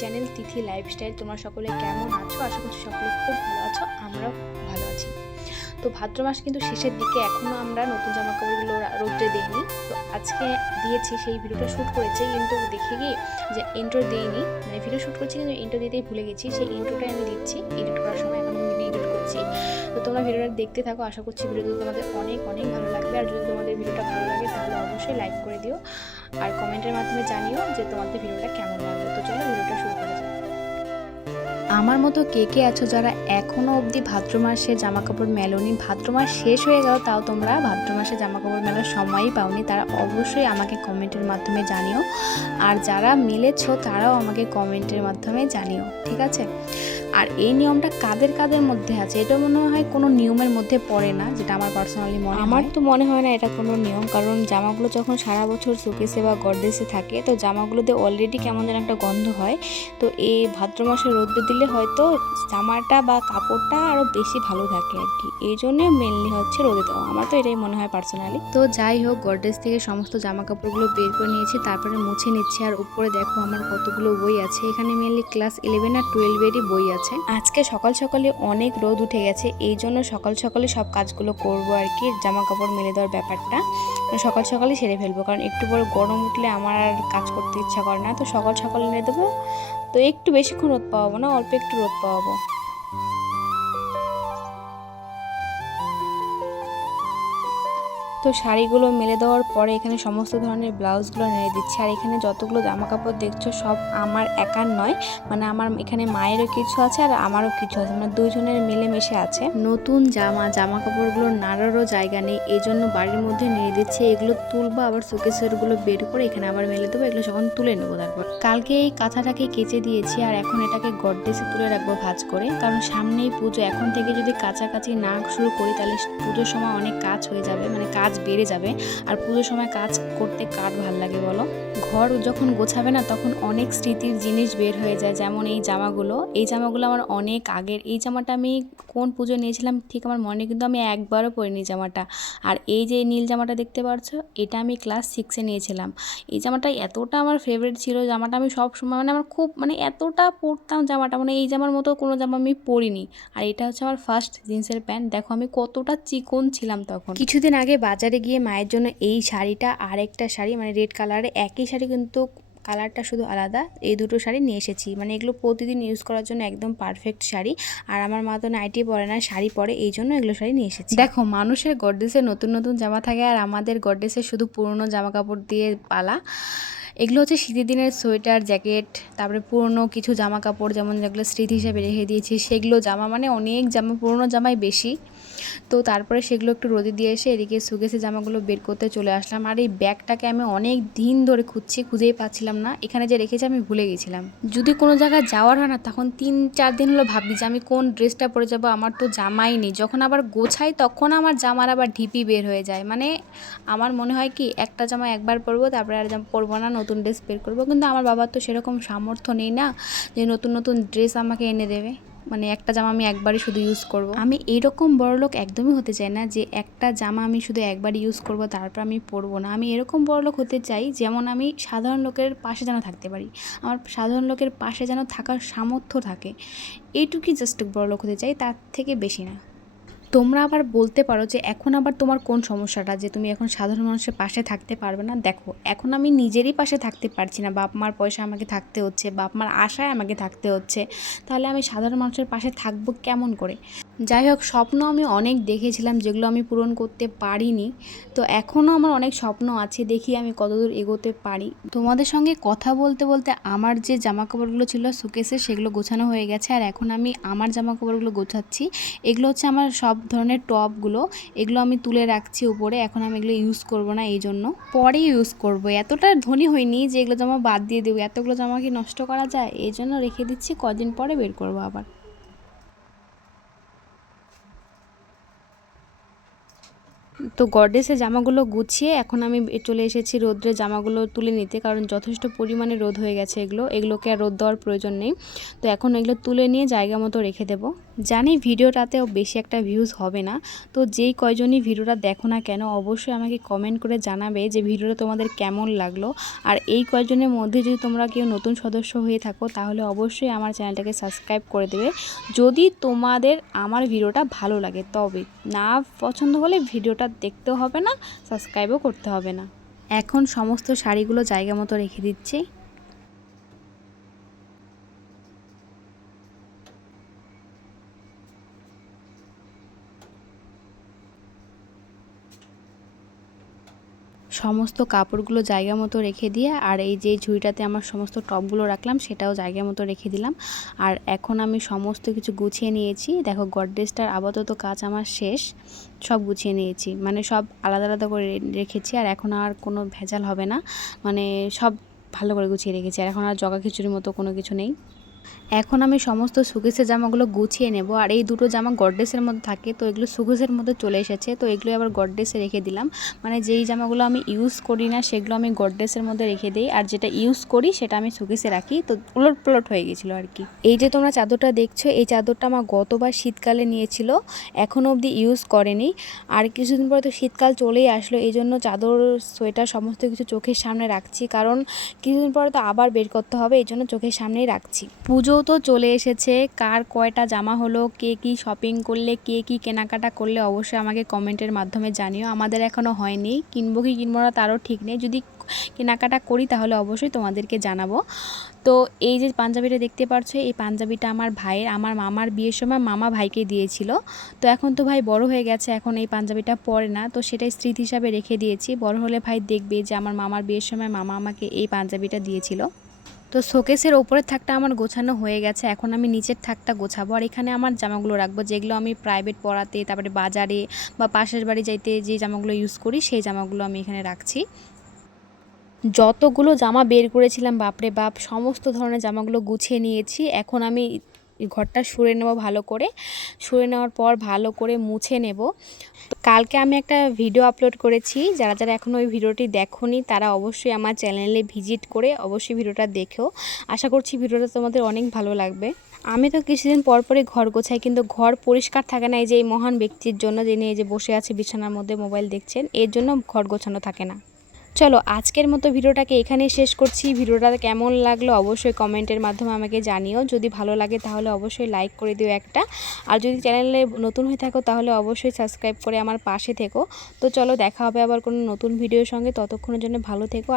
Channel Tithi lifestyle তোমরা সকলে কেমন আছো? আশা করছি সকলে খুব ভালো আছো, আমরাও ভালো আছি। তো ভাদ্র মাস কিন্তু শেষের দিকে এখনও আমরা নতুন জামা কাপড়গুলো রোদ্রে দিইনি। তো আজকে দিয়েছি, সেই ভিডিওটা শ্যুট করেছি। কিন্তু দেখে গিয়ে যে ইন্ট্রো দিইনি মানে ভিডিও শ্যুট করছি কিন্তু ইন্ট্রো দিতেই ভুলে গেছি। সেই ইন্ট্রোটাই আমি দিচ্ছি এডিট করার সময় এখন আমি এডিট করছি। তো তোমরা ভিডিওটা দেখতে থাকো, আশা করছি ভিডিওটা তোমাদের অনেক অনেক ভালো লাগবে। আর যদি তোমাদের ভিডিওটা ভালো লাগে তাহলে অবশ্যই লাইক করে দিও। আর কমেন্টের মাধ্যমে জানিও যে তোমাদের ভিডিওটা কেমন লাগবে তো চলো আমার মতো কে কে আছো যারা এখনও অবধি ভাদ্র মাসে জামা কাপড় মেলোনি? ভাদ্র মাস শেষ হয়ে গেল তাও তোমরা ভাদ্র মাসে জামা কাপড় মেলার সময়ই পাওনি। তারা অবশ্যই আমাকে কমেন্টের মাধ্যমে জানিও। আর যারা মিলেছ তারাও আমাকে কমেন্টের মাধ্যমে জানিও ঠিক আছে? আর এই নিয়মটা কাদের কাদের মধ্যে আছে? এটা মনে হয় কোনো নিয়মের মধ্যে পড়ে না যেটা আমার পার্সোনালি মনে আমার তো মনে হয় না এটা কোনো নিয়ম কারণ জামাগুলো যখন সারা বছর শোকেসে বা গডরেসে থাকে তো জামাগুলোতে অলরেডি কেমন যেন একটা গন্ধ হয়। তো এই ভাদ্র মাসে রোদ্রে দিলে হয়তো জামাটা বা কাপড়টা আরও বেশি ভালো থাকে আর কি। এই জন্য মেনলি হচ্ছে রোদে দেওয়া। আমার তো এটাই মনে হয় পার্সোনালি তো যাই হোক গডরেজ থেকে সমস্ত জামা কাপড়গুলো বের করে নিয়েছি তারপরে মুছে নিচ্ছি। আর উপরে দেখো আমার কতগুলো বই আছে। এখানে মেনলি ক্লাস ইলেভেন আর টুয়েলভেরই বই আছে। আজকে সকাল সকালে অনেক রোদ উঠে গেছে। এই জন্য সকাল সকালে সব কাজগুলো করব আর কি জামা কাপড় মেলে দেওয়ার ব্যাপারটা। সকাল সকালে সেরে ফেলব। কারণ একটু পরে গরম উঠলে আমার আর কাজ করতে ইচ্ছা করে না। তো সকাল সকালে এনে দেবো। তো একটু বেশিক্ষণ রোদ পাওয়াবো না অল্প একটু রোদ পাওয়াবো। তো শাড়িগুলো মেলে দেওয়ার পরে এখানে সমস্ত ধরনের ব্লাউজগুলো নেড়ে দিচ্ছি। আর এখানে যতগুলো জামা কাপড় দেখছ সব আমার একার নয় মানে আমার এখানে মায়েরও কিছু আছে আর আমারও কিছু আছে মানে দুজনের মিলেমিশে আছে। নতুন জামা জামা কাপড়গুলো নাড়ারও জায়গা নেই এই জন্য বাড়ির মধ্যে নেড়ে দিচ্ছি। এগুলো তুলবো, আবার শোকেসেরগুলো বের করে এখানে আবার মেলে দেবো, এগুলো যখন তুলে নেব তারপর। কালকে এই কাঁথাটাকে কেচে দিয়েছি আর এখন এটাকে গড্রেসে তুলে রাখব ভাজ করে, কারণ সামনেই পুজো। এখন থেকে যদি কাছাকাছি না শুরু করি, তাহলে পুজোর সময় অনেক কাজ হয়ে যাবে মানে কাজ বেড়ে যাবে। আর পুজোর সময় কাজ করতে কার ভালো লাগে বলো? ঘর যখন গোছাবে না, তখন অনেক স্মৃতির জিনিস বের হয়ে যায়, যেমন এই জামাগুলো। এই জামাগুলো আমার অনেক আগের। এই জামাটা আমি কোন পুজো নিয়েছিলাম ঠিক আমার মনে কিন্তু আমি একবারও পরিনি জামাটা। আর এই যে নীল জামাটা দেখতে পাচ্ছ এটা আমি ক্লাস সিক্সে নিয়েছিলাম। এই জামাটা এতটা আমার ফেভারিট ছিল, জামাটা আমি সব সময় মানে আমার খুব মানে এতটা পরতাম জামাটা মানে এই জামার মতো কোনো জামা আমি পরিনি। আর এটা হচ্ছে আমার ফার্স্ট জিন্সের প্যান্ট। দেখো আমি কতটা চিকন ছিলাম তখন। কিছুদিন আগে বাজারে গিয়ে মায়ের জন্য এই শাড়িটা আর একটা শাড়ি মানে রেড কালারে একই শাড়ি কিন্তু কালারটা শুধু আলাদা। এই দুটো শাড়ি নিয়ে এসেছি। মানে এগুলো প্রতিদিন ইউজ করার জন্য একদম পারফেক্ট শাড়ি। আর আমার মা তো নাইটি পরে না, শাড়ি পরে, এই জন্য এগুলো শাড়ি নিয়ে এসেছি। দেখো, মানুষের গড্রেসে নতুন নতুন জামা থাকে আর আমাদের গড্রেসে শুধু পুরনো জামা কাপড় দিয়ে পালা। এগুলো হচ্ছে শীতের দিনের সোয়েটার জ্যাকেট তারপরে পুরনো কিছু জামা কাপড়, যেমন যেগুলো স্মৃতি হিসেবে রেখে দিয়েছি, সেগুলো জামা মানে অনেক জামা, পুরনো জামাই বেশি। তো তারপরে সেগুলো একটু রোদে দিয়ে এসে এদিকে সুগেসে জামাগুলো বের করতে চলে আসলাম। আর এই ব্যাগটাকে আমি অনেক দিন ধরে খুঁজছি, খুঁজেই পাচ্ছিলাম না। এখানে যে রেখেছি আমি ভুলে গেছিলাম। যদি কোনো জায়গায় যাওয়ার হয় না, তখন তিন, চার দিন হলো ভাবি যে আমি কোন ড্রেসটা পরে যাব, আমার তো জামাই নেই। যখন আবার গোছাই, তখন আমার জামার আবার ঢিপি বের হয়ে যায়। মানে আমার মনে হয় কি, একটা জামা একবার পরবো, তারপরে আর জামা পরবো না, নতুন ড্রেস বের করব। কিন্তু আমার বাবার তো সেরকম সামর্থ্য নেই না যে নতুন নতুন ড্রেস আমাকে এনে দেবে। মানে একটা জামা আমি একবারই শুধু ইউজ করব। আমি এরকম বড় লোক একদমই হতে চাই না যে একটা জামা আমি শুধু একবারই ইউজ করব, তারপর আমি পরবো না। আমি এরকম বড় লোক হতে চাই যেমন আমি সাধারণ লোকের পাশে যেন থাকতে পারি। আমার সাধারণ লোকের পাশে যেন থাকার সামর্থ্য থাকে। এইটুকুই জাস্ট বড় লোক হতে চাই, তার থেকে বেশি না। তোমরা আবার বলতে পারো যে এখন আবার তোমার কোন সমস্যাটা? যে তুমি এখন সাধারণ মানুষের পাশে থাকতে পারবে না? দেখো, এখন আমি নিজেরই পাশে থাকতে পারছি না। বাপ মার পয়সা আমাকে থাকতে হচ্ছে, বাপ মার আশায় আমাকে থাকতে হচ্ছে। তাহলে আমি সাধারণ মানুষের পাশে থাকব কেমন করে? যাই হোক, স্বপ্ন আমি অনেক দেখেছিলাম যেগুলো আমি পূরণ করতে পারিনি। তো এখনও আমার অনেক স্বপ্ন আছে দেখি আমি কতদূর এগোতে পারি। তোমাদের সঙ্গে কথা বলতে বলতে আমার যে জামা কাপড়গুলো ছিল সুকেসে সেগুলো গোছানো হয়ে গেছে। আর এখন আমি আমার জামা কাপড়গুলো গোছাচ্ছি। এগুলো হচ্ছে আমার সব ধরনের টপগুলো। এগুলো আমি তুলে রাখছি উপরে। এখন আমি এগুলো ইউজ করব না এই জন্য। পরে ইউজ করব। এতটা ধনী হয়নি যে এগুলো জামা বাদ দিয়ে দেবো। এতগুলো জামা কি নষ্ট করা যায়? এই জন্য রেখে দিচ্ছি। কদিন পরে বের করব আবার। তো গডরেসের জামাগুলো গুছিয়ে এখন আমি চলে এসেছি রোদ্রে জামাগুলো তুলে নিতে, কারণ যথেষ্ট পরিমাণে রোদ হয়ে গেছে এগুলো। এগুলোকে আর রোদ দেওয়ার প্রয়োজন নেই। তো এখন এগুলো তুলে নিয়ে জায়গা মতো রেখে দেব। জানি ভিডিওটাতেও বেশি একটা ভিউজ হবে না। তো যেই কয়জনই ভিডিওটা দেখো না কেন, অবশ্যই আমাকে কমেন্ট করে জানাবে যে ভিডিওটা তোমাদের কেমন লাগল। আর এই কয়জনের মধ্যে যদি তোমরা কেউ নতুন সদস্য হয়ে থাকো, তাহলে অবশ্যই আমার চ্যানেলটাকে সাবস্ক্রাইব করে দেবে। যদি তোমাদের আমার ভিডিওটা ভালো লাগে, তবে না পছন্দ হলে ভিডিওটা দেখতেও হবে না সাবস্ক্রাইবও করতে হবে না। এখন সমস্ত শাড়িগুলো জায়গা মতো রেখে দিচ্ছি। সমস্ত কাপড়গুলো জায়গা মতো রেখে দিয়ে আর এই যে ঝুড়িটাতে আমার সমস্ত টপগুলো রাখলাম, সেটাও জায়গা মতো রেখে দিলাম। আর এখন আমি সমস্ত কিছু গুছিয়ে নিয়েছি। দেখো, গডরেজটার আপাতত কাজ আমার শেষ। সব গুছিয়ে নিয়েছি। মানে সব আলাদা আলাদা করে রেখেছি আর এখন আর কোনো ভেজাল হবে না। মানে সব ভালো করে গুছিয়ে রেখেছি। আর এখন আর জগা খিচুড়ির মতো কোনো কিছু নেই। এখন আমি সমস্ত সুকেসের জামাগুলো গুছিয়ে নেব, আর এই দুটো জামা গডডেসের মধ্যে থাকে, তো এগুলো সুকেসের মধ্যে চলে এসেছে, তো এগুলো আবার গডডেসে রেখে দিলাম। মানে যেই জামাগুলো আমি ইউজ করি না, সেগুলো আমি গডডেসের মধ্যে রেখে দিই, আর যেটা ইউজ করি সেটা আমি সুকেসে রাখি, তো উলট প্লট হয়ে গেছিল আর কি। এই যে তোমরা চাদরটা দেখছ, এই চাদরটা আমার গতবার শীতকালে নিয়েছিল এখনও অবধি ইউজ করেনি। আর কিছুদিন পরে তো শীতকাল চলেই আসলো এই জন্য চাদর, সোয়েটার সমস্ত কিছু চোখের সামনে রাখছি, কারণ কিছুদিন পরে তো আবার বের করতে হবে এই জন্য চোখের সামনেই রাখছি। পুজো তো চলে এসেছে। কার কয়টা জামা হলো, কে কি শপিং করলে, কে কি কেনাকাটা করলে অবশ্যই আমাকে কমেন্টের মাধ্যমে জানিও। আমাদের এখনও হয়নি। কিনবো কি কিনবো না তারও ঠিক নেই। যদি কেনাকাটা করি তাহলে অবশ্যই তোমাদেরকে জানাব। তো এই যে পাঞ্জাবিটা দেখতে পাচ্ছ এই পাঞ্জাবিটা আমার ভাইয়ের, আমার মামার বিয়ের সময় মামা ভাইকে দিয়েছিল। তো এখন তো ভাই বড় হয়ে গেছে, এখন এই পাঞ্জাবিটা পরে না। তো সেটাই স্মৃতি হিসাবে রেখে দিয়েছি। বড় হলে ভাই দেখবে যে আমার মামার বিয়ের সময় মামা আমাকে এই পাঞ্জাবিটা দিয়েছিল। তো শোকেসের ওপরের থাকটা আমার গোছানো হয়ে গেছে, এখন আমি নিচের থাকটা গোছাবো। আর এখানে আমার জামাগুলো রাখব, যেগুলো আমি প্রাইভেট পড়াতে তারপরে বাজারে বা পাশের বাড়ি যাইতে যে জামাগুলো ইউজ করি, সেই জামাগুলো আমি এখানে রাখছি। যতগুলো জামা বের করেছিলাম, বাপরে বাপ, সমস্ত ধরনের জামাগুলো গুছিয়ে নিয়েছি। এখন আমি ঘরটা সরে নেব ভালো করে। সরে নেওয়ার পর ভালো করে মুছে নেব। কালকে আমি একটা ভিডিও আপলোড করেছি। যারা যারা এখনও ওই ভিডিওটি দেখোনি, তারা অবশ্যই আমার চ্যানেলে ভিজিট করে অবশ্যই ভিডিওটা দেখেও আশা করছি ভিডিওটা তোমাদের অনেক ভালো লাগবে। আমি তো কিছুদিন পর পরই ঘর গোছাই, কিন্তু ঘর পরিষ্কার থাকে না। এই যে এই মহান ব্যক্তির জন্য যিনি এই যে বসে আছে বিছানার মধ্যে মোবাইল দেখছেন, এর জন্য ঘর গোছানো থাকে না। চলো আজকের মতো ভিডিওটাকে এখানেই শেষ করছি। ভিডিওটা কেমন লাগল অবশ্যই কমেন্টের মাধ্যমে আমাকে জানিও। যদি ভালো লাগে তাহলে অবশ্যই লাইক করে দিও একটা। আর যদি চ্যানেলে নতুন হয়ে থাকো তাহলে অবশ্যই সাবস্ক্রাইব করে আমার পাশে থেকো। তো চলো দেখা হবে আবার কোনো নতুন ভিডিওর সঙ্গে। ততক্ষণের জন্য ভালো থেকো